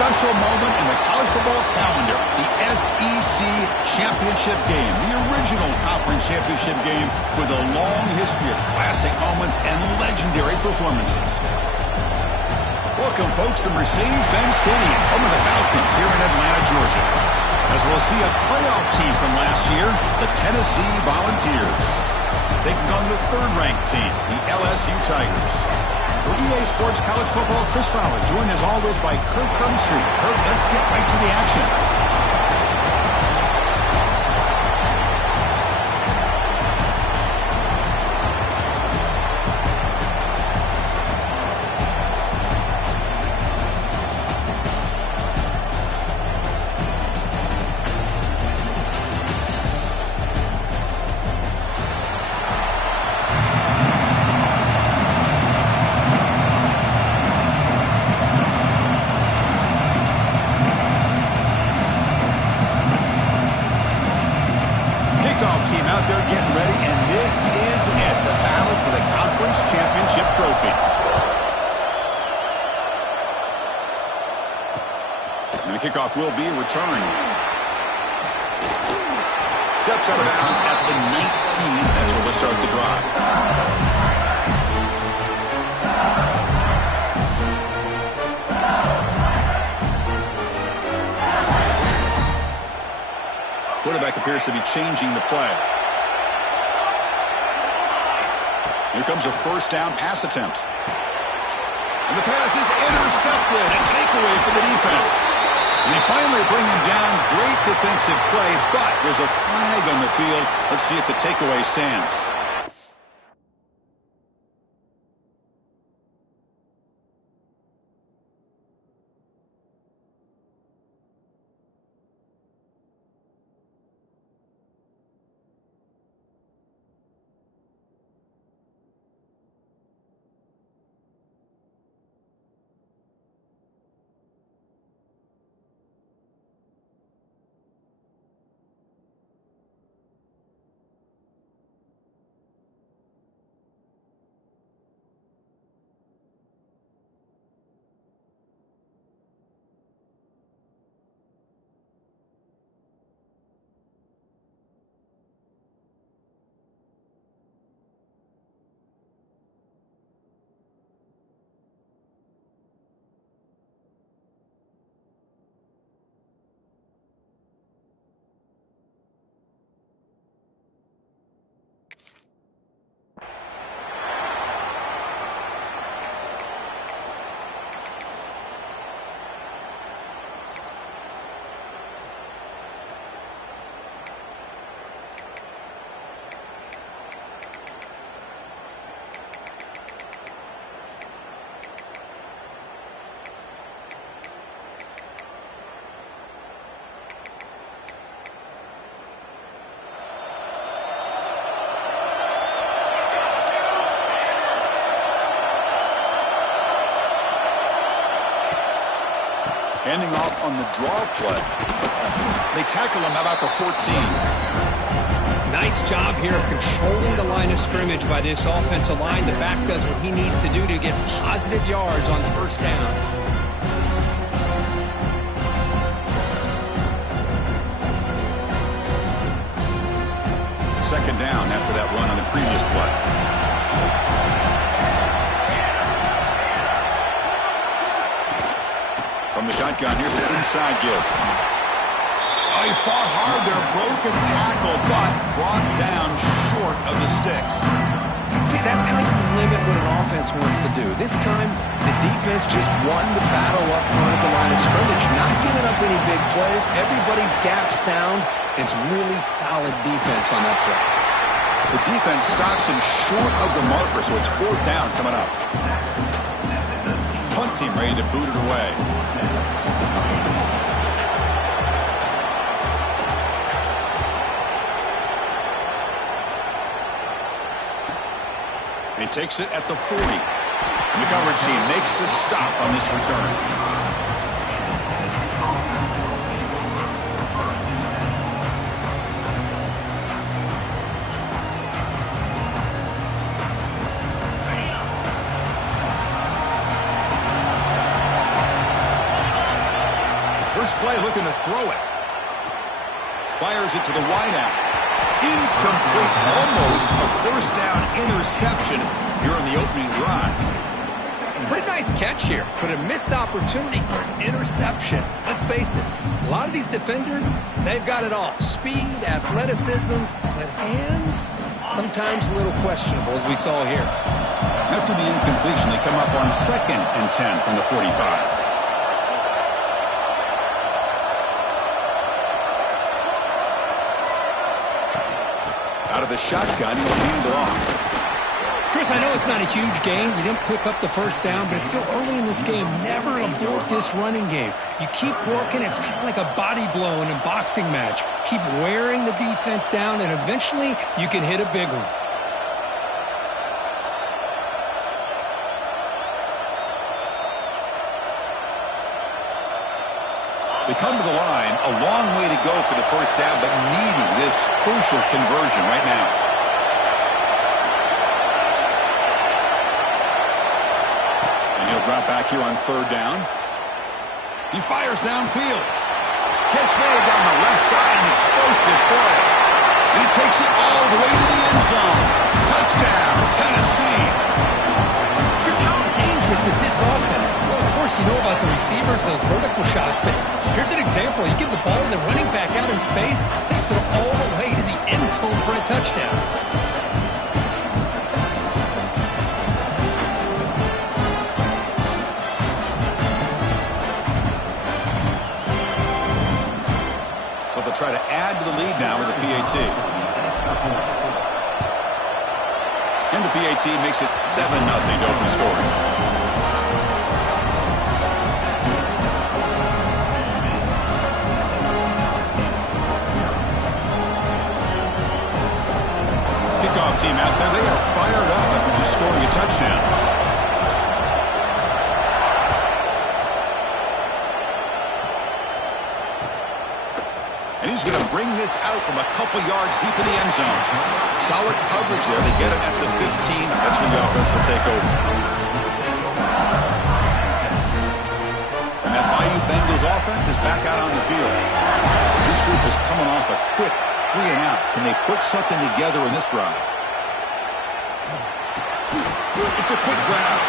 special moment in the college football calendar, the SEC championship game, the original conference championship game with a long history of classic moments and legendary performances. Welcome, folks, to Mercedes-Benz Stadium, home of the Falcons here in Atlanta, Georgia, as we'll see a playoff team from last year, the Tennessee Volunteers, taking on the third-ranked team, the LSU Tigers. For EA Sports College Football, Chris Fowler, joined as always by Kirk Crumstreet. Kirk, let's get right to the action. Team out there getting ready, and this is it, the battle for the conference championship trophy. And the kickoff will be a return. Steps out of bounds at the 19. That's where we'll start the drive. Quarterback appears to be changing the play. Here comes a first down pass attempt. And the pass is intercepted. A takeaway for the defense. And they finally bring him down. Great defensive play, but there's a flag on the field. Let's see if the takeaway stands. Handing off on the draw play. They tackle him about the 14. Nice job here of controlling the line of scrimmage by this offensive line. The back does what he needs to do to get positive yards on first down. Second down after that run on the previous play. From the shotgun, here's an inside give. Oh, he fought hard there, broken tackle, but brought down short of the sticks. See, that's how you limit what an offense wants to do. This time, the defense just won the battle up front at the line of scrimmage, not giving up any big plays. Everybody's gap sound. It's really solid defense on that play. The defense stops him short of the marker, so it's fourth down coming up. Punt team ready to boot it away. He takes it at the 40. And the coverage team makes the stop on this return. looking to throw it. Fires it to the wideout. Incomplete. Almost a first down interception here in the opening drive. Pretty nice catch here, but a missed opportunity for an interception. Let's face it, a lot of these defenders, they've got it all. Speed, athleticism, but hands, sometimes a little questionable, as we saw here. After the incompletion, they come up on 2nd and 10 from the 45. Out of the shotgun, he'll hand it off. Chris, I know it's not a huge gain. You didn't pick up the first down, but it's still early in this game. Never abort this running game. You keep working. It's kind of like a body blow in a boxing match. Keep wearing the defense down, and eventually you can hit a big one. They come to the line, a long way to go for the first down, but needing this crucial conversion right now. He'll drop back here on 3rd down. He fires downfield. Catch made down the left side, an explosive play. And he takes it all the way to the end zone. Touchdown, Tennessee. Chris, how dangerous is this offense? Well, of course, you know about the receivers, those vertical shots, but here's an example. You give the ball to the running back out in space, takes it all the way to the end zone for a touchdown. Try to add to the lead now with the PAT. And the PAT makes it 7-0 to open scoring. Kickoff team out there. They are fired up after just scoring a touchdown. And he's going to bring this out from a couple yards deep in the end zone. Solid coverage there. They get it at the 15. That's when the offense will take over. And that Bayou Bengals offense is back out on the field. This group is coming off a quick 3-and-out. Can they put something together in this drive? It's a quick grab.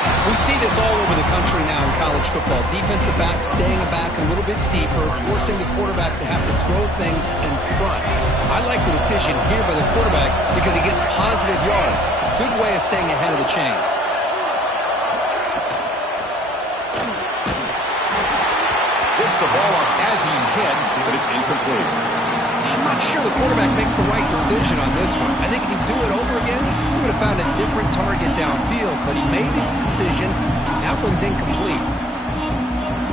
We see this all over the country now in college football. Defensive backs staying back a little bit deeper, forcing the quarterback to have to throw things in front. I like the decision here by the quarterback because he gets positive yards. It's a good way of staying ahead of the chains. Gets the ball off as he's hit, but it's incomplete. I'm not sure the quarterback makes the right decision on this one. I think if he'd do it over again, he would have found a different target downfield, but he made his decision. That one's incomplete.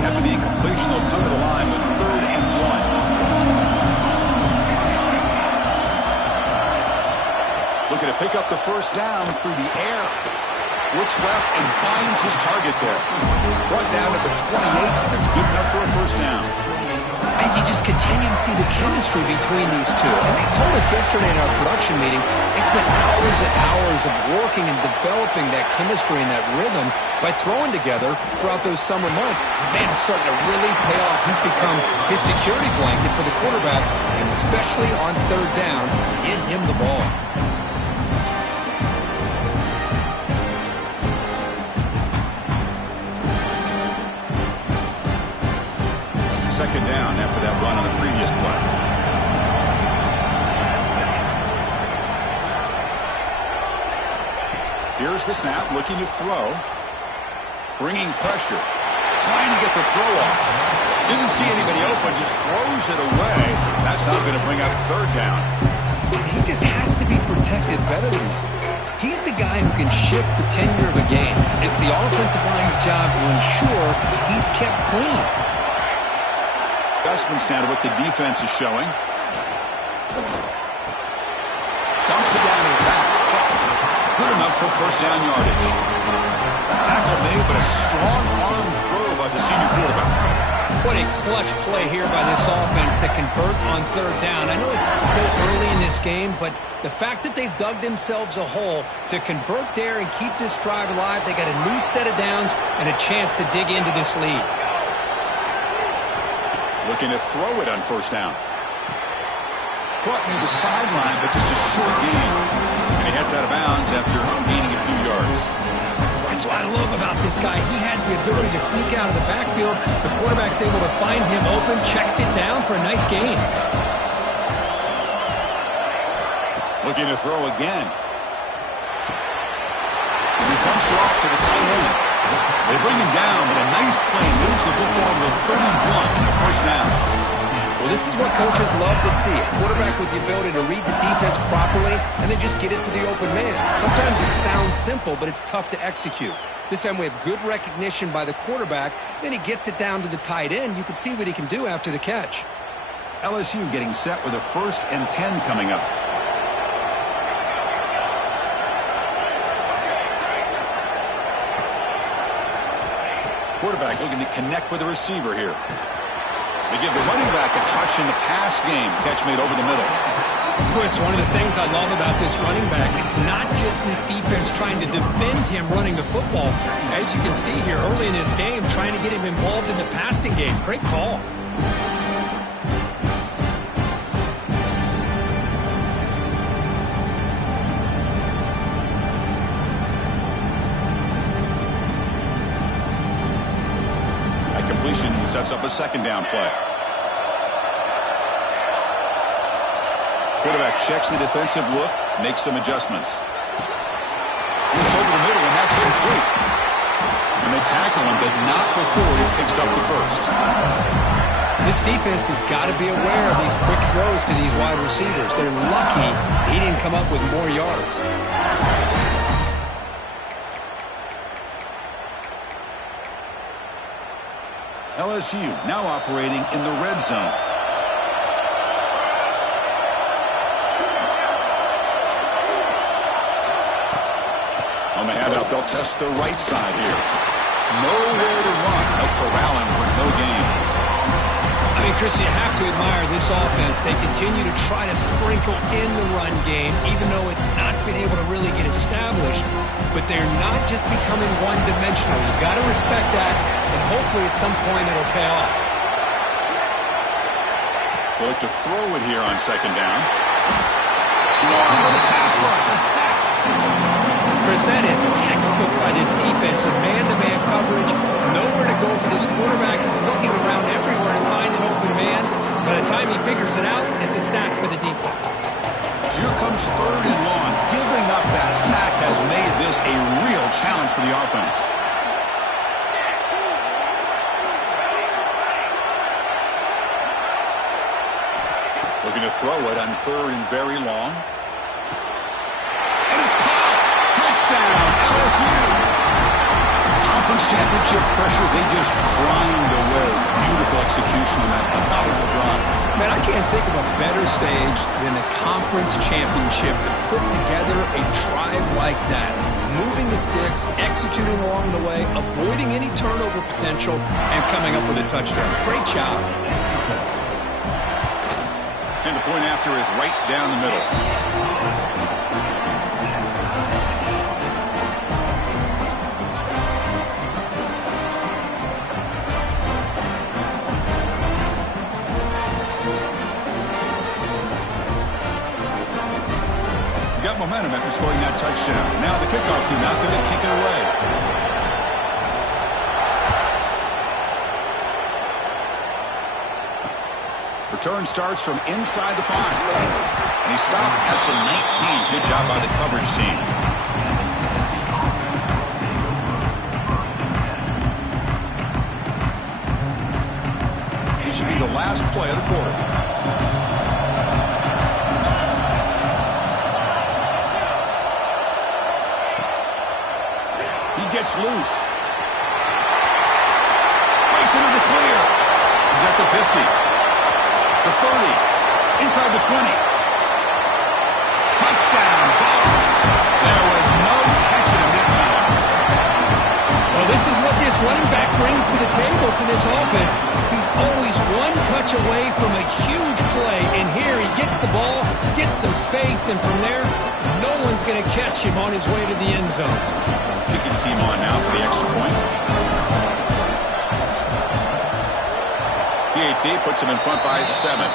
After the incompletion, they'll come to the line with 3rd and 1. Looking to pick up the first down through the air. Looks left and finds his target there. Brought down at the 28, and it's good enough for a first down. And you just continue to see the chemistry between these two. And they told us yesterday in our production meeting, they spent hours and hours of working and developing that chemistry and that rhythm by throwing together throughout those summer months. And man, it's starting to really pay off. He's become his security blanket for the quarterback, and especially on 3rd down, get him the ball. Second down after that run on the previous play. Here's the snap, looking to throw. Bringing pressure. Trying to get the throw off. Didn't see anybody open, just throws it away. That's not going to bring up 3rd down. He just has to be protected better than that. He's the guy who can shift the tenure of a game. It's the offensive line's job to ensure he's kept clean. Adjustments now to what the defense is showing. Dumps it down to the back. Good enough for first down yardage. Tackle made, but a strong arm throw by the senior quarterback. What a clutch play here by this offense to convert on 3rd down. I know it's still early in this game, but the fact that they've dug themselves a hole to convert there and keep this drive alive, they got a new set of downs and a chance to dig into this lead. Looking to throw it on first down. Caught near the sideline, but just a short gain. And he heads out of bounds after gaining a few yards. That's what I love about this guy. He has the ability to sneak out of the backfield. The quarterback's able to find him open, checks it down for a nice gain. Looking to throw again. And he dumps it off to the tight end. They bring him down, but a nice play moves the football to the 31 and a first down. Well, this is what coaches love to see. A quarterback with the ability to read the defense properly and then just get it to the open man. Sometimes it sounds simple, but it's tough to execute. This time we have good recognition by the quarterback. Then he gets it down to the tight end. You can see what he can do after the catch. LSU getting set with a 1st and 10 coming up. Quarterback looking to connect with the receiver here. They give the running back a touch in the pass game. Catch made over the middle. Chris, one of the things I love about this running back, it's not just this defense trying to defend him running the football. As you can see here early in this game, trying to get him involved in the passing game. Great call. Sets up a 2nd down play. Quarterback checks the defensive look, makes some adjustments. Looks over the middle, and that's complete. And they tackle him, but not before he picks up the first. This defense has got to be aware of these quick throws to these wide receivers. They're lucky he didn't come up with more yards. LSU now operating in the red zone. On the handout, they'll test the right side here. Nowhere to run. They'll corral him for no gain. I mean, Chris, you have to admire this offense. They continue to try to sprinkle in the run game, even though it's not been able to really get established. But they're not just becoming one-dimensional. You've got to respect that, and hopefully at some point it'll pay off. They'll look to throw it here on 2nd down. Small with a pass rush, a sack. Chris, that is textbook by this defense of man-to-man coverage. Nowhere to go for this quarterback. He's looking around everywhere to find an open man. By the time he figures it out, it's a sack for the defense. Here comes 3rd and long. Giving up that sack has made this a real challenge for the offense. Looking to throw it on 3rd and very long. And it's caught. Touchdown, LSU. Conference championship pressure, they just grind away. Beautiful execution on that methodical drive. Man, I can't think of a better stage than the conference championship to put together a drive like that. Moving the sticks, executing along the way, avoiding any turnover potential, and coming up with a touchdown. Great job. And the point after is right down the middle. Got momentum after scoring that touchdown. Now the kickoff team out there to kick it away. Return starts from inside the 5. And he stopped at the 19. Good job by the coverage team. This should be the last play of the quarter. Gets loose. Breaks into the clear. He's at the 50. The 30. Inside the 20. Touchdown, Dogs. There was no catching him that time. Well, this is what this running back brings to the table for this offense. He's always one touch away from a huge play, and here he gets the ball, gets some space, and from there, no one's going to catch him on his way to the end zone. Kicking team on now for the extra point. PAT puts them in front by 7.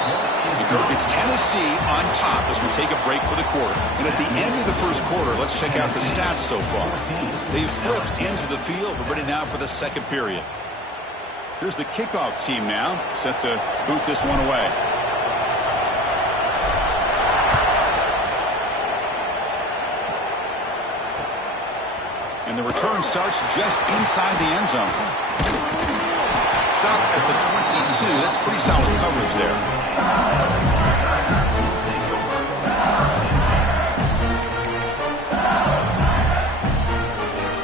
Kirk, it's Tennessee on top as we take a break for the quarter. And at the end of the first quarter, let's check out the stats so far. They've flipped into the field. We're ready now for the second period. Here's the kickoff team now, set to boot this one away. And the return starts just inside the end zone. Stop at the 22. That's pretty solid coverage there.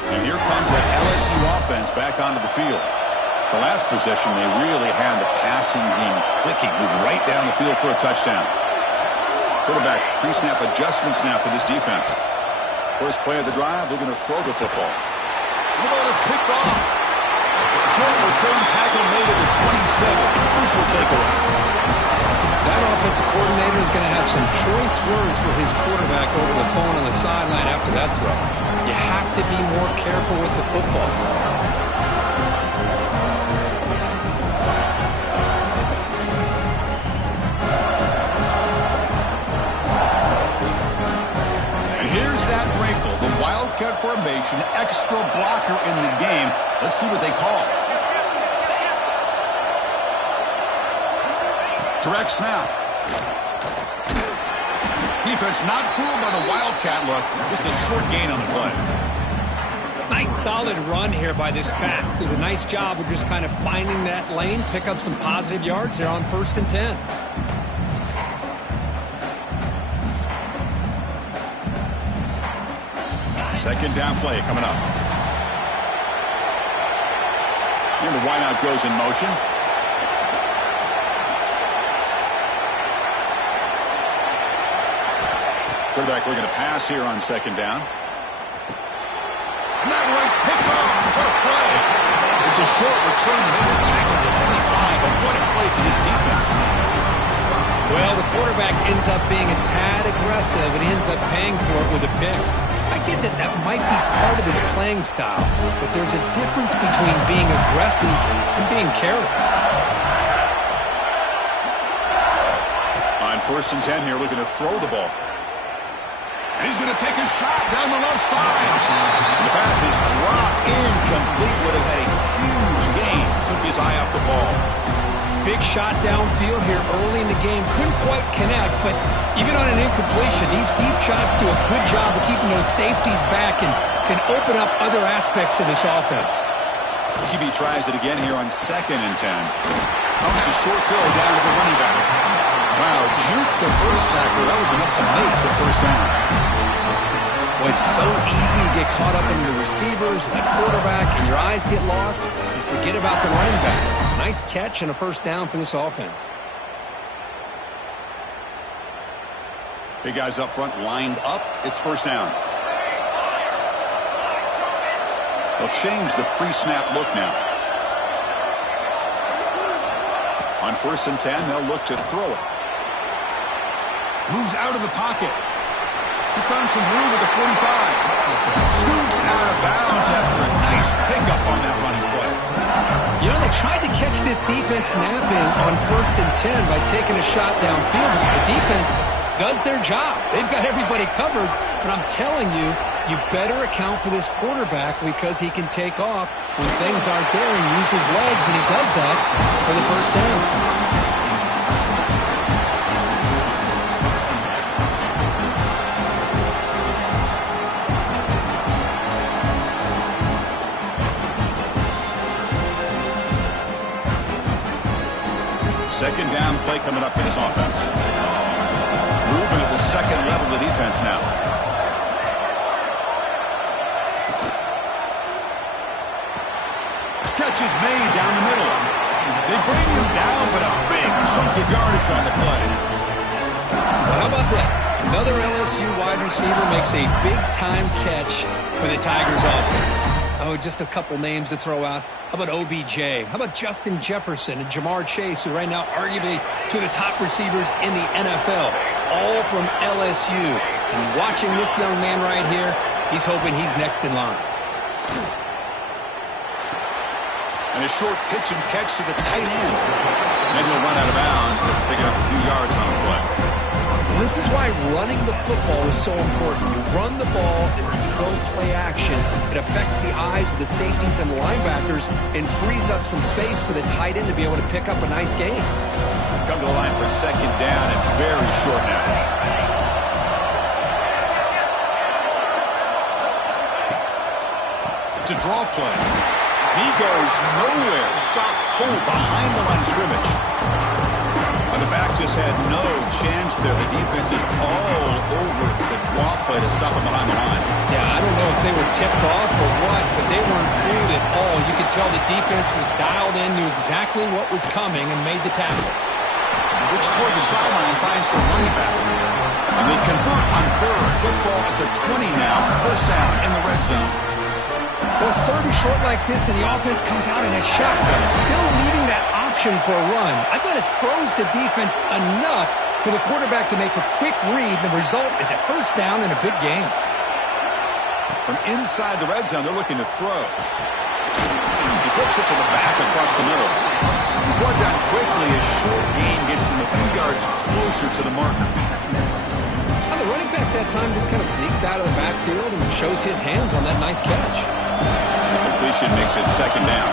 And here comes that LSU offense back onto the field. The last possession, they really had the passing game clicking, move right down the field for a touchdown. Quarterback pre-snap adjustments now for this defense. First play of the drive, they're going to throw the football. The ball is picked off. Short return tackle made at the 27. Crucial takeaway. That offensive coordinator is going to have some choice words for his quarterback over the phone on the sideline after that throw. You have to be more careful with the football. Wildcat formation, extra blocker in the game. Let's see what they call. Direct snap. Defense not fooled by the Wildcat look. Just a short gain on the play. Nice solid run here by this back. Did a nice job of just kind of finding that lane, pick up some positive yards there on 1st and 10. Second down play coming up. And the wideout goes in motion. Quarterback looking to pass here on 2nd down. And that one's picked off. What a play. It's a short return. They made the tackle to the 25, but what a play for this defense. Well, the quarterback ends up being a tad aggressive, and he ends up paying for it with a pick. I get that that might be part of his playing style, but there's a difference between being aggressive and being careless. On 1st and 10 here, looking to throw the ball. And he's going to take a shot down the left side. And the pass is dropped incomplete. Would have had a huge gain. Took his eye off the ball. Big shot downfield here early in the game. Couldn't quite connect, but even on an incompletion, these deep shots do a good job of keeping those safeties back and can open up other aspects of this offense. QB tries it again here on 2nd and 10. Pumps a short throw down to the running back. Wow, juke the first tackler. That was enough to make the first down. Well, it's so easy to get caught up in the receivers and the quarterback, and your eyes get lost. You forget about the running back. Nice catch and a first down for this offense. Big guys up front lined up. It's first down. They'll change the pre-snap look now. On 1st and 10, they'll look to throw it. Moves out of the pocket. He's found some room at the 45. Scoots out of bounds after a nice pickup on that running play. You know, they tried to catch this defense napping on 1st and 10 by taking a shot downfield. The defense does their job. They've got everybody covered, but I'm telling you, you better account for this quarterback because he can take off when things aren't there and use his legs, and he does that for the first down. Second down play coming up for this offense. Moving at the second level of the defense now. Catch is made down the middle. They bring him down, but a big chunk of yardage on the play. Well, how about that? Another LSU wide receiver makes a big-time catch for the Tigers offense. Oh, just a couple names to throw out. How about OBJ? How about Justin Jefferson and Jamar Chase, who right now arguably two of the top receivers in the NFL, all from LSU. And watching this young man right here, he's hoping he's next in line. And a short pitch and catch to the tight end. And he'll run out of bounds and pick it up a few yards on the play. This is why running the football is so important. You run the ball and then you go play action. It affects the eyes of the safeties and linebackers and frees up some space for the tight end to be able to pick up a nice gain. Come to the line for second down and very short now. It's a draw play. He goes nowhere. Stop cold behind the line of scrimmage. And the back just had no chance there. The defense is all over the draw play to stop him behind the line. Yeah, I don't know if they were tipped off or what, but they weren't fooled at all. You could tell the defense was dialed in, knew exactly what was coming, and made the tackle. Which toward the sideline finds the running back. And they convert on third. Football at the 20 now. First down in the red zone. Well, it's third and short like this, and the offense comes out in a shotgun, still leaving that option for a run. I thought it throws the defense enough for the quarterback to make a quick read. The result is a first down and a big gain. From inside the red zone, they're looking to throw. He flips it to the back across the middle. He's brought down quickly. A short gain gets them a few yards closer to the marker. The running back that time just kind of sneaks out of the backfield and shows his hands on that nice catch. The completion makes it second down.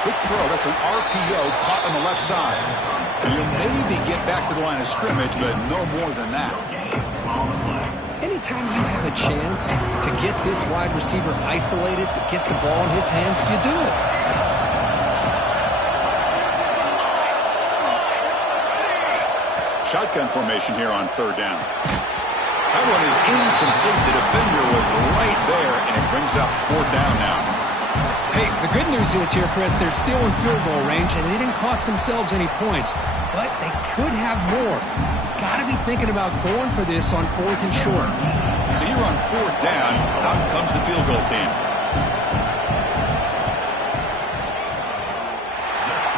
Quick throw. That's an RPO caught on the left side. And you'll maybe get back to the line of scrimmage, but no more than that. Anytime you have a chance to get this wide receiver isolated, to get the ball in his hands, you do it. Shotgun formation here on third down. That one is incomplete. The defender was right there, and it brings up fourth down now. Hey, the good news is here, Chris, they're still in field goal range, and they didn't cost themselves any points. But they could have more. You've got to be thinking about going for this on fourth and short. So you're on fourth down. Out comes the field goal team.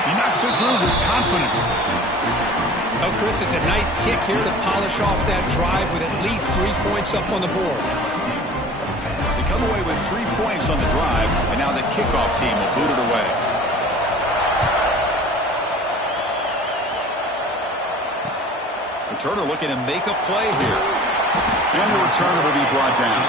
He knocks it through with confidence. Oh, Chris, it's a nice kick here to polish off that drive with at least 3 points up on the board. They come away with 3 points on the drive, and now the kickoff team will boot it away. Returner looking to make a play here. And the returner will be brought down.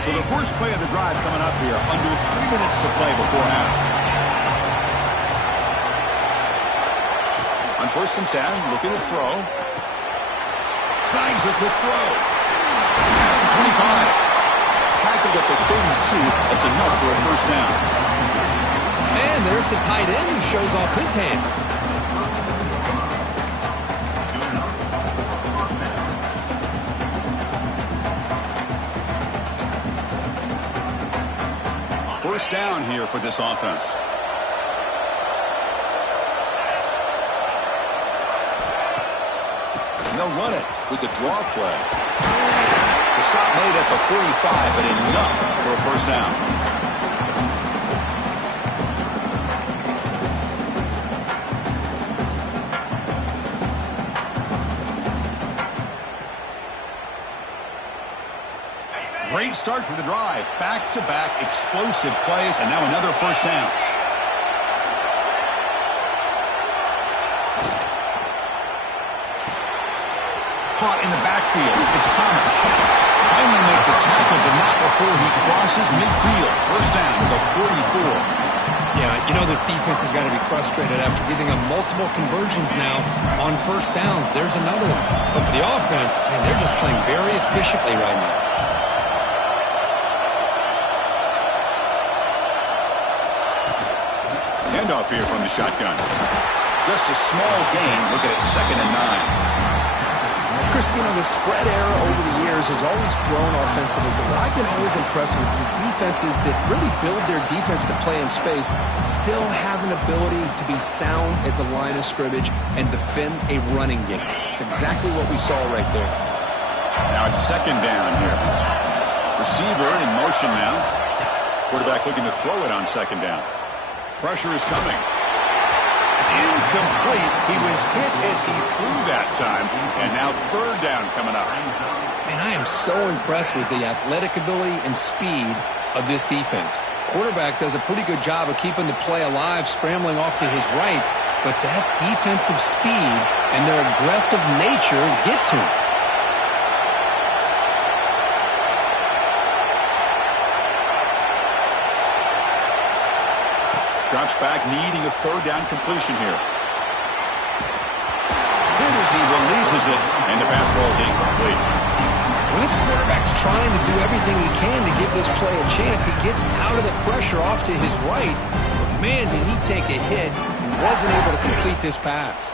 So the first play of the drive coming up here. Under 3 minutes to play before half. On first and 10, looking to throw. Snags the quick throw. Past the 25. Tackled at the 32. That's enough for a first down. And there's the tight end who shows off his hands. First down here for this offense. And they'll run it with the draw play. The stop made at the 45, but enough for a first down. Great start for the drive. Back-to-back explosive plays, and now another first down. Caught in the backfield. It's Thomas. Finally make the tackle, but not before he crosses midfield. First down to the 44. Yeah, you know this defense has got to be frustrated after giving them multiple conversions now on first downs. There's another one. But for the offense, man, they're just playing very efficiently right now. Handoff here from the shotgun. Just a small gain. Looking at 2nd and 9. Christina, the spread era over the years has always grown offensively, but what I've been always impressed with the defenses that really build their defense to play in space still have an ability to be sound at the line of scrimmage and defend a running game. It's exactly what we saw right there. Now it's second down here. Receiver in motion now. Quarterback looking to throw it on second down. Pressure is coming. It's incomplete. He was hit as he threw that time. And now third down coming up. Man, I am so impressed with the athletic ability and speed of this defense. Quarterback does a pretty good job of keeping the play alive, scrambling off to his right. But that defensive speed and their aggressive nature get to him. Drops back, needing a third down completion here. Hit as he releases it, and the pass ball is incomplete. When this quarterback's trying to do everything he can to give this play a chance, he gets out of the pressure off to his right. But man, did he take a hit and wasn't able to complete this pass.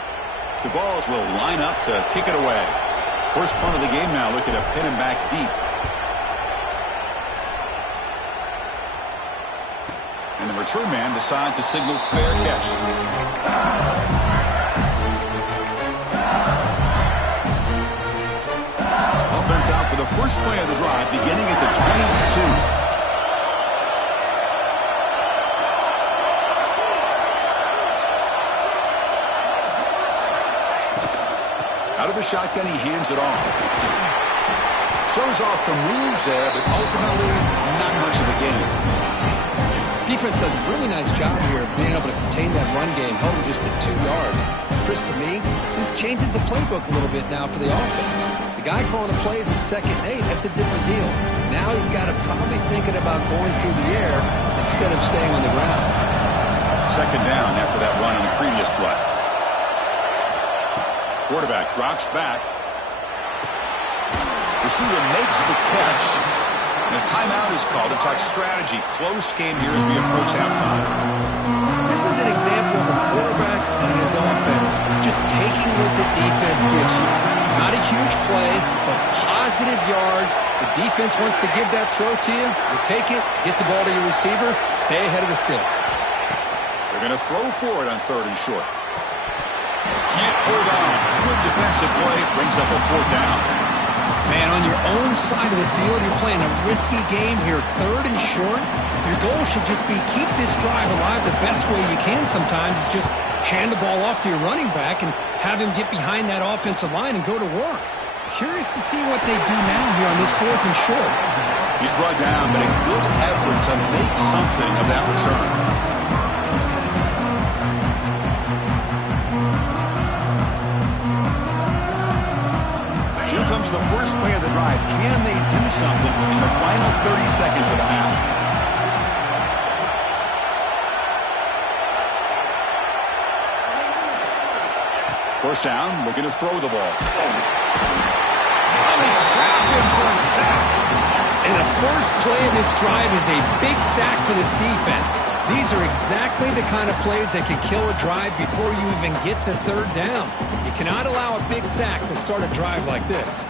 The Vols will line up to kick it away. First punt of the game now, looking to pin him back deep. And the return man decides to signal fair catch. Offense out for the first play of the drive, beginning at the 22. Out of the shotgun, he hands it off. Shows off the moves there, but ultimately not much of a gain. Defense does a really nice job here of being able to contain that run game, held him just at 2 yards. Chris, to me, this changes the playbook a little bit now for the offense. The guy calling the plays at 2nd and 8, that's a different deal. Now he's got to probably thinking about going through the air instead of staying on the ground. Second down after that run on the previous play. Quarterback drops back. Receiver makes the catch. And a timeout is called to talk strategy. Close game here as we approach halftime. This is an example of a quarterback and his offense just taking what the defense gives you. Not a huge play, but positive yards. The defense wants to give that throw to you. You take it, get the ball to your receiver, stay ahead of the sticks. They're going to throw for it on 3rd and short. Can't hold on. Good defensive play. Brings up a 4th down. Man, on your own side of the field, you're playing a risky game here, 3rd and short. Your goal should just be keep this drive alive the best way you can sometimes. Is just hand the ball off to your running back and have him get behind that offensive line and go to work. Curious to see what they do now here on this 4th and short. He's brought down, but a good effort to make something of that return. Here comes the first play of the drive. Can they do something in the final 30 seconds of the half? First down, looking to throw the ball. Oh, they trap him for a sack. And the first play of this drive is a big sack for this defense. These are exactly the kind of plays that can kill a drive before you even get the 3rd down. You cannot allow a big sack to start a drive like this.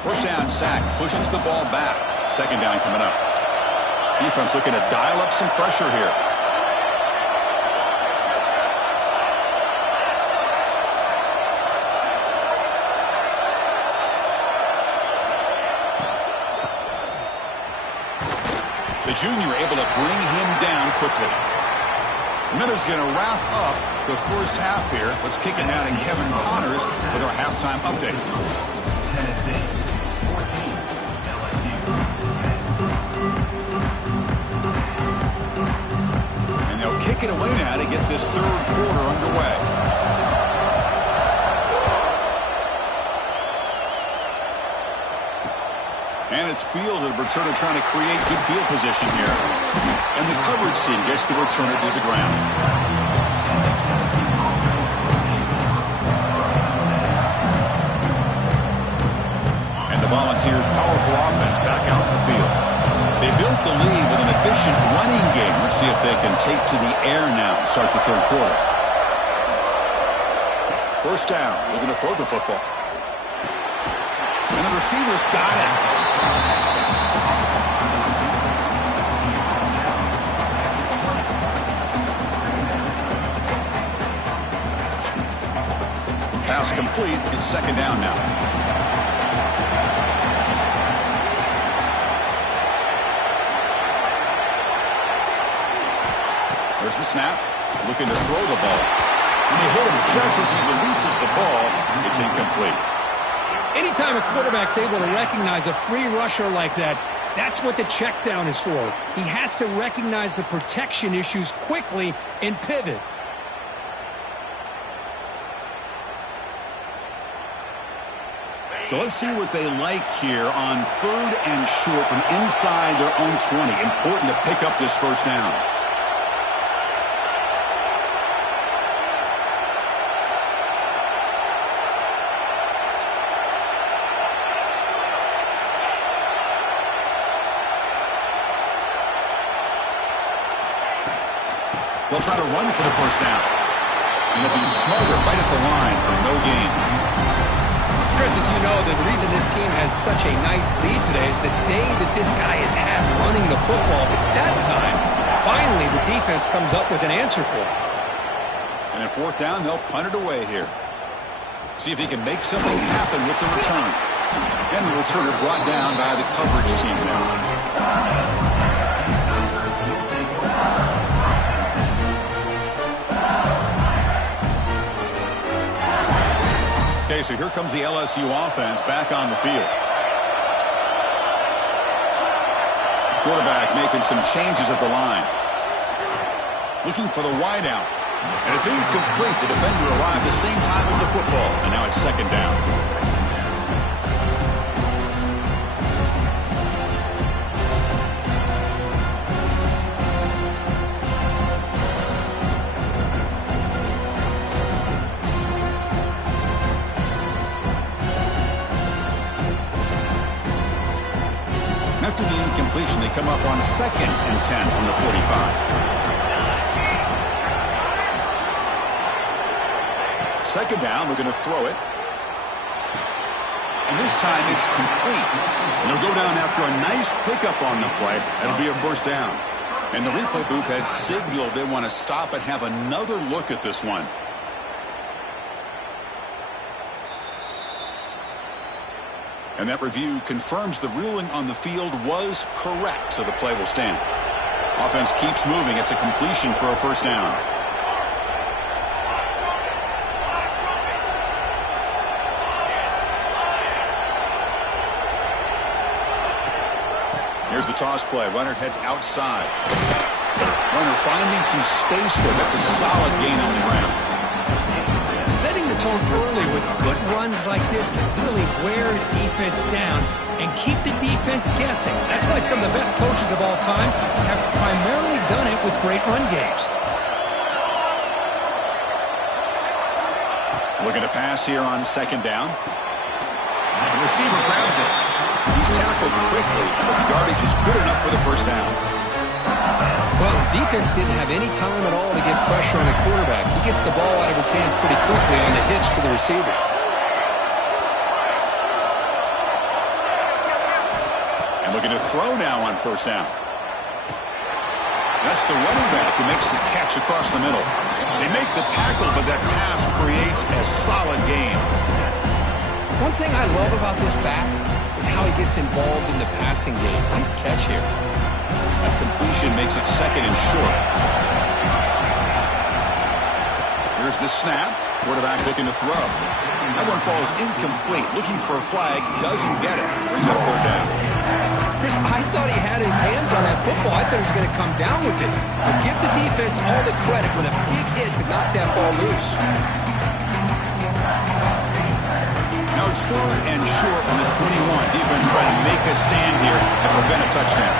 First down sack, pushes the ball back. Second down coming up. Defense looking to dial up some pressure here. The junior able to bring him down quickly. Miller's going to wrap up the first half here. Let's kick it now to Kevin Connors with our halftime update. Tennessee, 14, LSU, 10. And they'll kick it away now to get this 3rd quarter underway. And it's fielded. Returner trying to create good field position here. And the coverage team gets the returner to the ground. And the Volunteers' powerful offense back out in the field. They built the lead with an efficient running game. Let's see if they can take to the air now to start the 3rd quarter. First down. Looking to throw the football. And the receivers got it. Pass complete. It's second down now. There's the snap. Looking to throw the ball. And they hit him just as he releases the ball. It's incomplete. Anytime a quarterback's able to recognize a free rusher like that, that's what the check down is for. He has to recognize the protection issues quickly and pivot. So let's see what they like here on 3rd and short from inside their own 20. Important to pick up this first down. They'll try to run for the first down. And they'll be smarter right at the line for no gain. Chris, as you know, the reason this team has such a nice lead today is the day that this guy has had running the football. But that time, finally, the defense comes up with an answer for it. And at 4th down, they'll punt it away here. See if he can make something happen with the return. And the returner brought down by the coverage team now. Okay, so here comes the LSU offense back on the field. Quarterback making some changes at the line. Looking for the wide out. And it's incomplete. The defender arrived the same time as the football. And now it's 2nd down. After the incompletion, they come up on 2nd and 10 from the 45. 2nd down, we're going to throw it. And this time it's complete. And they'll go down after a nice pickup on the play. That'll be a 1st down. And the replay booth has signaled they want to stop and have another look at this one. And that review confirms the ruling on the field was correct, so the play will stand. Offense keeps moving. It's a completion for a 1st down. Here's the toss play. Runner heads outside. Runner finding some space there. That's a solid gain on the ground. Setting the tone early with good runs like this can really wear a defense down and keep the defense guessing. That's why some of the best coaches of all time have primarily done it with great run games. Looking to pass here on 2nd down. The receiver grabs it. He's tackled quickly, but the yardage is good enough for the 1st down. Well, the defense didn't have any time at all to get pressure on the quarterback. He gets the ball out of his hands pretty quickly on the hitch to the receiver. And looking to throw now on 1st down. That's the running back who makes the catch across the middle. They make the tackle, but that pass creates a solid gain. One thing I love about this back is how he gets involved in the passing game. Nice catch here. That completion makes it 2nd and short. Here's the snap. Quarterback looking to throw. That one falls incomplete. Looking for a flag. Doesn't get it. Brings up 3rd down. Chris, I thought he had his hands on that football. I thought he was going to come down with it. But give the defense all the credit with a big hit to knock that ball loose. Now it's 3rd and short on the 21. Defense trying to make a stand here and prevent a touchdown.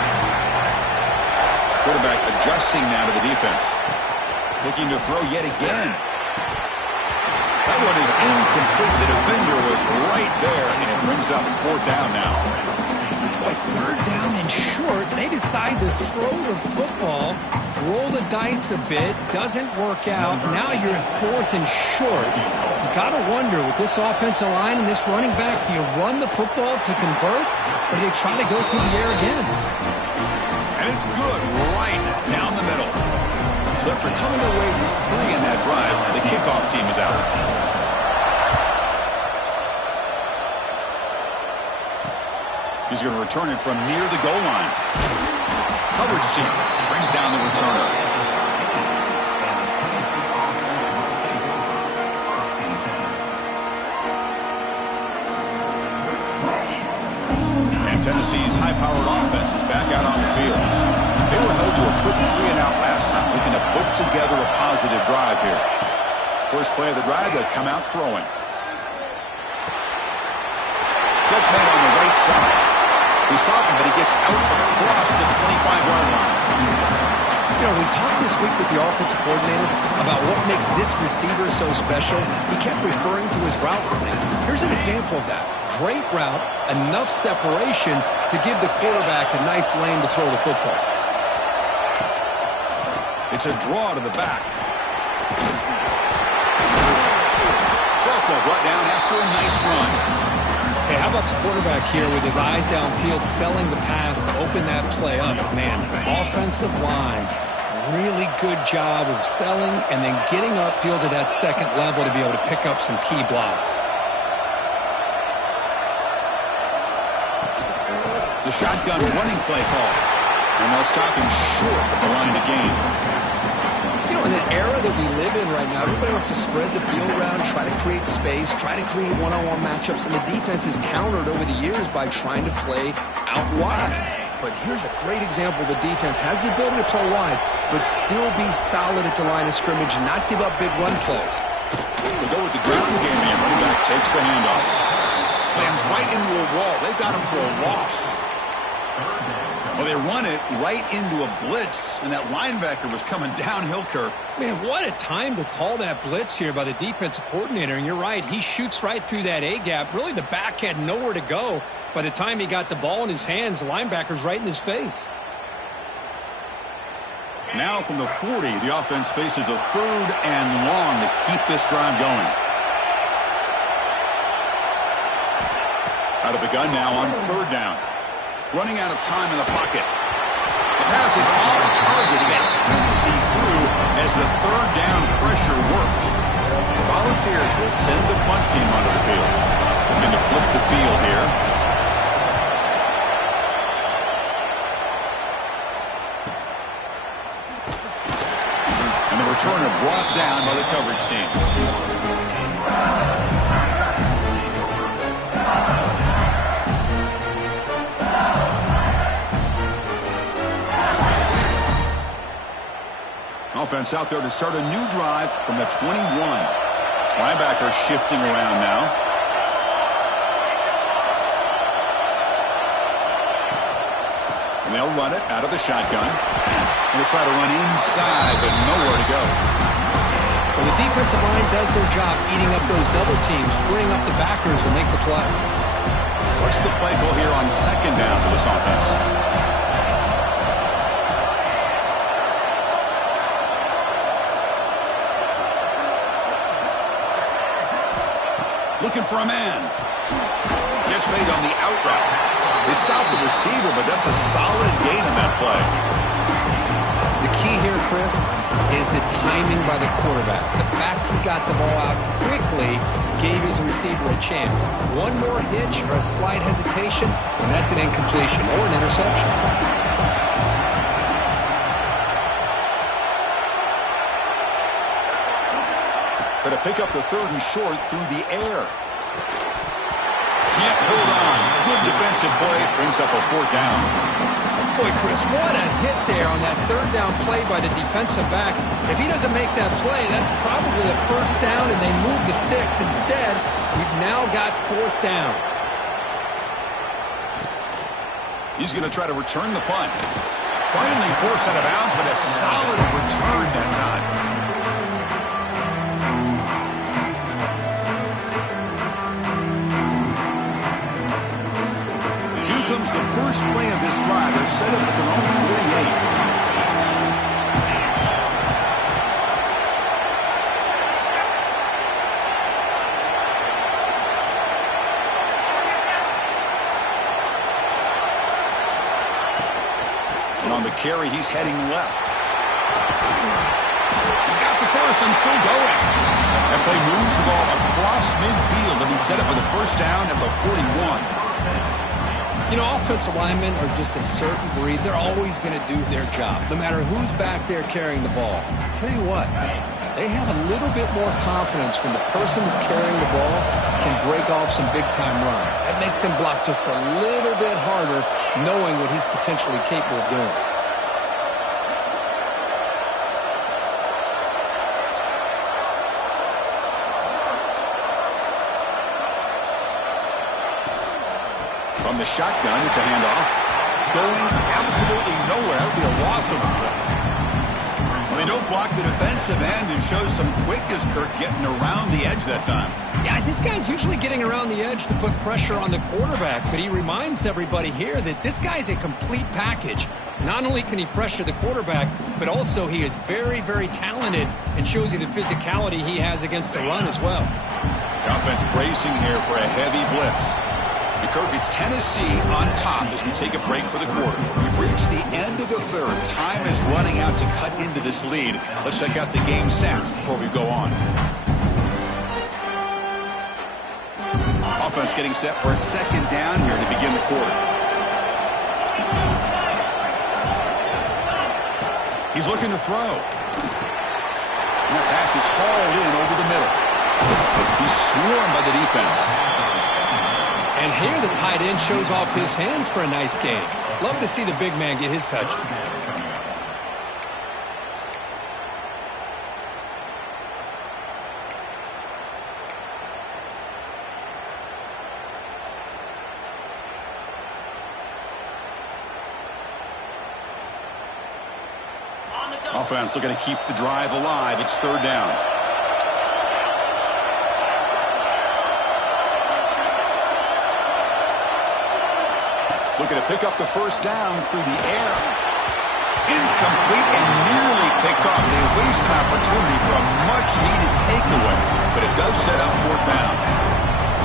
Quarterback adjusting now to the defense. Looking to throw yet again. That one is incomplete. The defender was right there, and it brings up 4th down now. Boy, 3rd down and short. They decide to throw the football, roll the dice a bit, doesn't work out. Now you're at 4th and short. You got to wonder, with this offensive line and this running back, do you run the football to convert, or do they try to go through the air again? And it's good right down the middle. So after coming away with 3 in that drive, the kickoff team is out. He's going to return it from near the goal line. Coverage team brings down the returner. Tennessee's high-powered offense is back out on the field. They were held to a quick 3-and-out last time, looking to put together a positive drive here. First play of the drive, they'll come out throwing. Catch made on the right side. He stopped him, but he gets out across the 25-yard line. You know, we talked this week with the offensive coordinator about what makes this receiver so special. He kept referring to his route running. Here's an example of that. Great route, enough separation to give the quarterback a nice lane to throw the football. It's a draw to the back. Softball brought down after a nice run. Hey, how about the quarterback here with his eyes downfield selling the pass to open that play up? Man, offensive line, really good job of selling and then getting upfield to that second level to be able to pick up some key blocks. The shotgun running play call. And they'll stop him short of the line to gain. You know, in the era that we live in right now, everybody wants to spread the field around, try to create space, try to create one-on-one matchups, and the defense is countered over the years by trying to play out wide. But here's a great example. The defense has the ability to play wide, but still be solid at the line of scrimmage and not give up big run plays. They go with the ground game, and running back takes the handoff. Slams right into a wall. They've got him for a loss. Well, they run it right into a blitz, and that linebacker was coming downhill, Kirk. Man, what a time to call that blitz here by the defensive coordinator. And you're right, he shoots right through that A-gap. Really, the back had nowhere to go. By the time he got the ball in his hands, the linebacker's right in his face. Now from the 40, the offense faces a 3rd and long to keep this drive going. Out of the gun now on 3rd down. Running out of time in the pocket. The pass is off target. He got hit as he grew as the 3rd down pressure worked. The Volunteers will send the punt team onto the field. Looking to flip the field here. And the returner brought down by the coverage team. Offense out there to start a new drive from the 21. Linebacker shifting around now. And they'll run it out of the shotgun. And they'll try to run inside, but nowhere to go. Well, the defensive line does their job eating up those double teams, freeing up the backers to make the play. What's the play goal here on 2nd down for this offense? Looking for a man. Gets made on the out route. They stopped the receiver, but that's a solid gain on that play. The key here, Chris, is the timing by the quarterback. The fact he got the ball out quickly gave his receiver a chance. One more hitch or a slight hesitation, and that's an incompletion or an interception. To pick up the 3rd and short through the air. Can't hold on. Good defensive play. Brings up a 4th down. Boy, Chris, what a hit there on that 3rd down play by the defensive back. If he doesn't make that play, that's probably a 1st down, and they move the sticks. Instead, we've now got 4th down. He's going to try to return the punt. Finally forced out of bounds, but a solid return that time. Comes the first play of this drive. They're set up at their own 48. And on the carry, he's heading left. He's got the first and still going. That play moves the ball across midfield and he's set up with a 1st down at the 41. You know, offensive linemen are just a certain breed. They're always going to do their job, no matter who's back there carrying the ball. I tell you what, They have a little bit more confidence when the person that's carrying the ball can break off some big-time runs. That makes him block just a little bit harder, knowing what he's potentially capable of doing. From the shotgun, it's a handoff. Going absolutely nowhere. That would be a loss of the play. Well, they don't block the defensive end and show some quickness, Kirk, getting around the edge that time. Yeah, this guy's usually getting around the edge to put pressure on the quarterback, but he reminds everybody here that this guy's a complete package. Not only can he pressure the quarterback, but also he is very, very talented and shows you the physicality he has against the run as well. The offense bracing here for a heavy blitz. Kirk, it's Tennessee on top as we take a break for the quarter. We've reached the end of the third. Time is running out to cut into this lead. Let's check out the game stats before we go on. Offense getting set for a second down here to begin the quarter. He's looking to throw. And that pass is hauled in over the middle. He's swarmed by the defense. And here the tight end shows off his hands for a nice game. Love to see the big man get his touches. Offense looking to keep the drive alive. It's third down. Looking to pick up the first down through the air. Incomplete and nearly picked off. They waste an opportunity for a much-needed takeaway, but it does set up fourth down.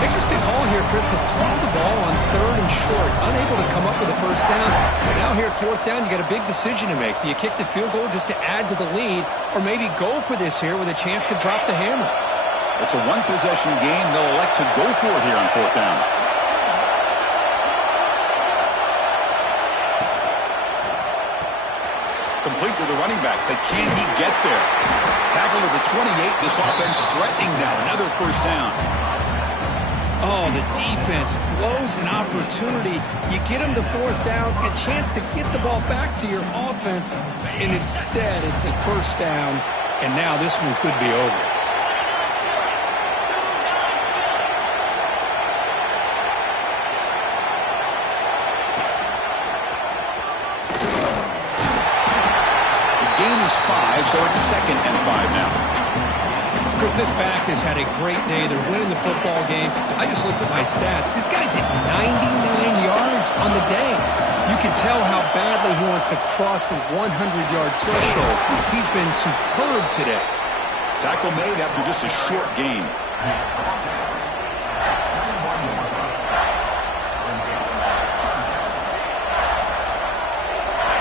Interesting call here, Chris, to throw the ball on third and short. Unable to come up with a first down. But now here at fourth down, you got a big decision to make. Do you kick the field goal just to add to the lead, or maybe go for this here with a chance to drop the hammer? It's a one-possession game. They'll elect to go for it here on fourth down. Complete with the running back, but can he get there? Tackle to the 28. This offense threatening now. Another first down. Oh, the defense blows an opportunity. You get them to fourth down, a chance to get the ball back to your offense, and instead it's a first down, and now this one could be over. So it's second and 5 now. Chris, this back has had a great day. They're winning the football game. I just looked at my stats. This guy's at 99 yards on the day. You can tell how badly he wants to cross the 100-yard threshold. He's been superb today. Tackle made after just a short gain.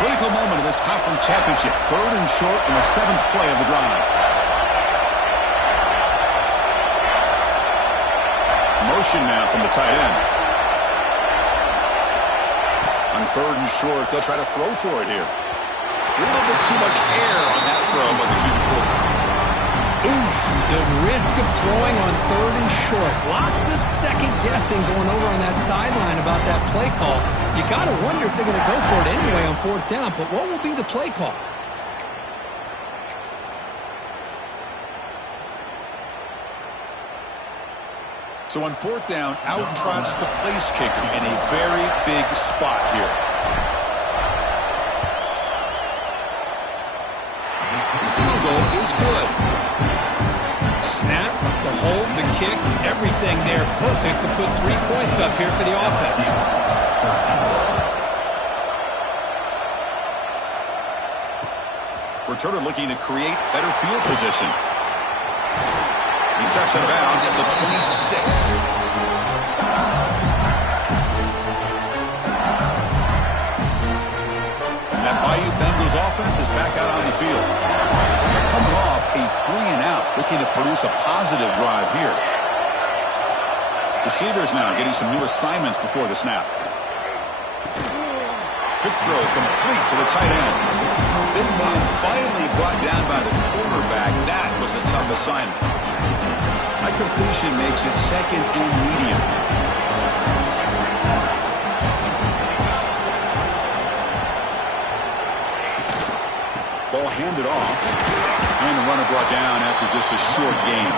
Critical moment of this conference championship. Third and short in the 7th play of the drive. Motion now from the tight end. On third and short, they'll try to throw for it here. A little bit too much air on that throw by the junior quarterback. Oof, the risk of throwing on third and short. Lots of second guessing going over on that sideline about that play call. You got to wonder if they're going to go for it anyway on fourth down, but what will be the play call? So on fourth down, out trots the place kicker in a very big spot here. The field goal is good. Snap, the hold, the kick, everything there perfect to put 3 points up here for the offense. Returner looking to create better field position. He steps out of bounds at the 26. And that Bayou Bengals offense is back out on the field. They're coming off a 3-and-out, looking to produce a positive drive here. Receivers now getting some new assignments before the snap. Quick throw complete to the tight end. big man finally brought down by the quarterback. That was a tough assignment. That completion makes it second and medium. Ball handed off. And the runner brought down after just a short gain.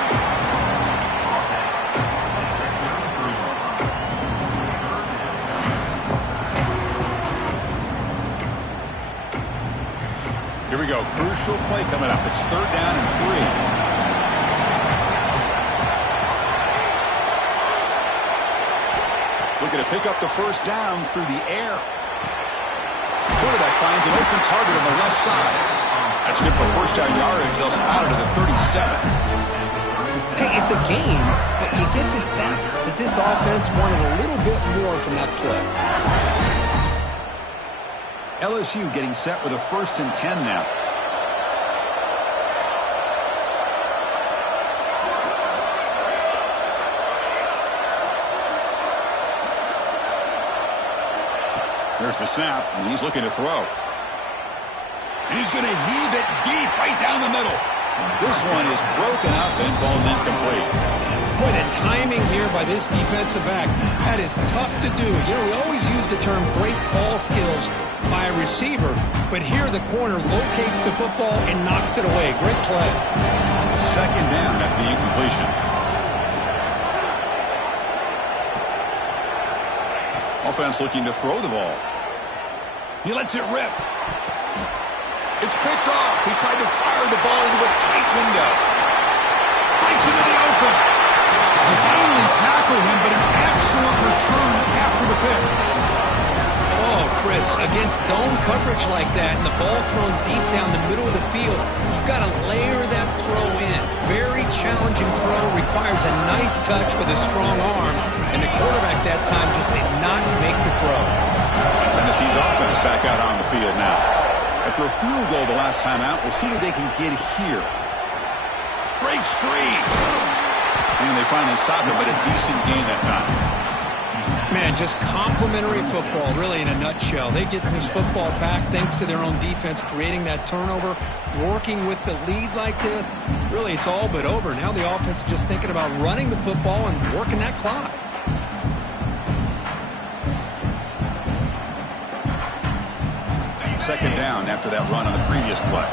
Here we go. Crucial play coming up. It's 3rd down and 3. Looking to pick up the 1st down through the air. Quarterback finds an open target on the left side. That's good for 1st down yardage. They'll spot it at the 37. Hey, it's a game, but you get the sense that this offense wanted a little bit more from that play. LSU getting set with a 1st and 10 now. There's the snap, and he's looking to throw. And he's going to heave it deep right down the middle. This one is broken up and falls incomplete. Boy, the timing here by this defensive back, that is tough to do. You know, we always use the term great ball skills by a receiver, but here the corner locates the football and knocks it away. Great play. 2nd down after the incompletion. Offense looking to throw the ball. He lets it rip. It's picked off. He tried to fire the ball into a tight window. Breaks into the open. They finally tackle him, but an excellent return after the pick. Oh, Chris, against zone coverage like that and the ball thrown deep down the middle of the field, you've got to layer that throw in. Very challenging throw, requires a nice touch with a strong arm, and the quarterback that time just did not make the throw. Tennessee's offense back out on the field now. After a field goal the last time out, we'll see what they can get here. Breaks free. And they finally stop it, but a decent gain that time. Man, just complimentary football, really, in a nutshell. They get this football back thanks to their own defense, creating that turnover, working with the lead like this. Really, it's all but over. Now the offense is just thinking about running the football and working that clock. Second down after that run on the previous play.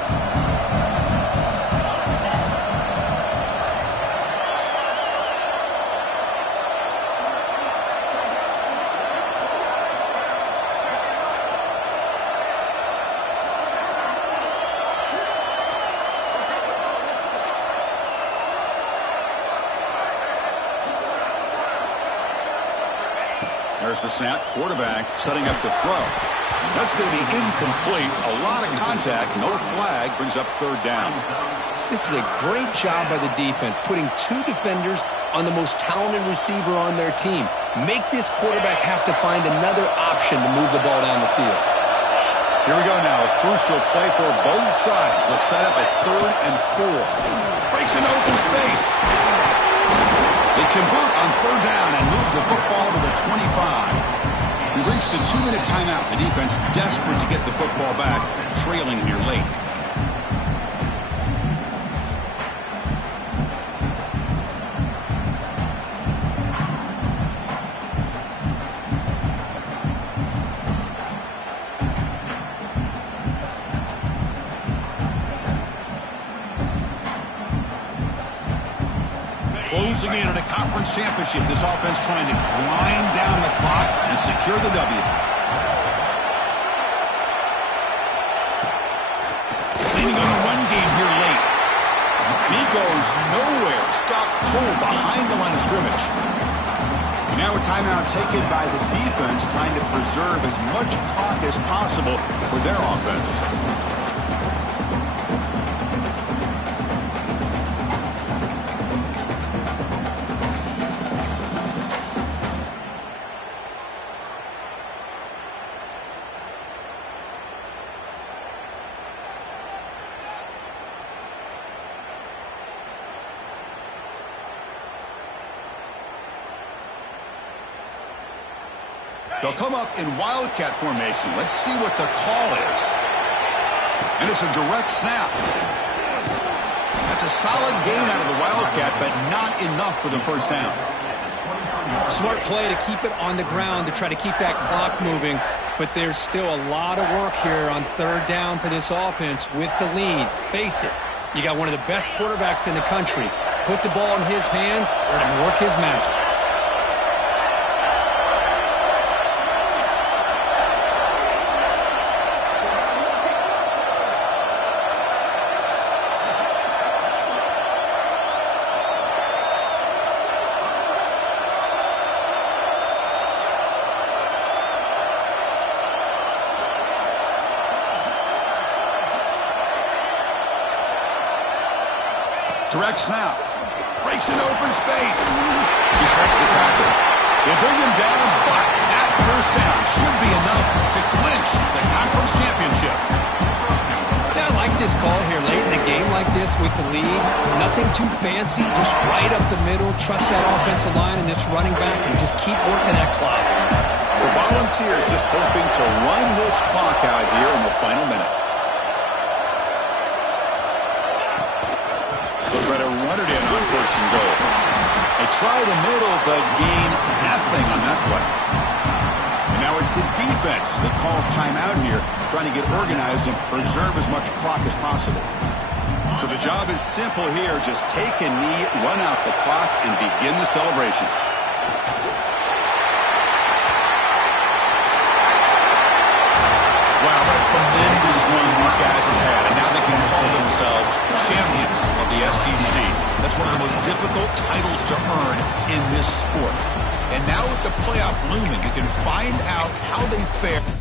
There's the snap. Quarterback setting up the throw. That's going to be incomplete. A lot of contact. No flag. Brings up 3rd down. This is a great job by the defense, putting 2 defenders on the most talented receiver on their team. Make this quarterback have to find another option to move the ball down the field. Here we go now. A crucial play for both sides. They'll set up at 3rd and 4. Breaks into open space. They convert on 3rd down and move the football to the 25. We've reached the 2-minute timeout. The defense desperate to get the football back, trailing here late. Closing in on a conference championship, this offense trying to grind down the clock and secure the W. Leaning on a run game here late. He goes nowhere. Stop cold behind the line of scrimmage. And now a timeout taken by the defense, trying to preserve as much clock as possible for their offense. They'll come up in Wildcat formation. Let's see what the call is. And it's a direct snap. That's a solid gain out of the Wildcat, but not enough for the first down. Smart play to keep it on the ground to try to keep that clock moving. But there's still a lot of work here on third down for this offense with the lead. Face it, you got one of the best quarterbacks in the country. Put the ball in his hands, let him work his magic. Direct snap. Breaks into open space. He shreds the tackle. They bring him down, but that first down should be enough to clinch the conference championship. Yeah, I like this call here late in the game like this with the lead. Nothing too fancy, just right up the middle. Trust that offensive line and this running back and just keep working that clock. The Volunteers just hoping to run this clock out here in the final minute. They'll try to run it in on first and goal. They try the middle, but gain nothing on that play. And now it's the defense that calls timeout here, trying to get organized and preserve as much clock as possible. So the job is simple here. Just take a knee, run out the clock, and begin the celebration. Wow, what a tremendous run these guys have had, and now they can call themselves champions of the SEC. That's one of the most difficult titles to earn in this sport. And now with the playoff looming, you can find out how they fare.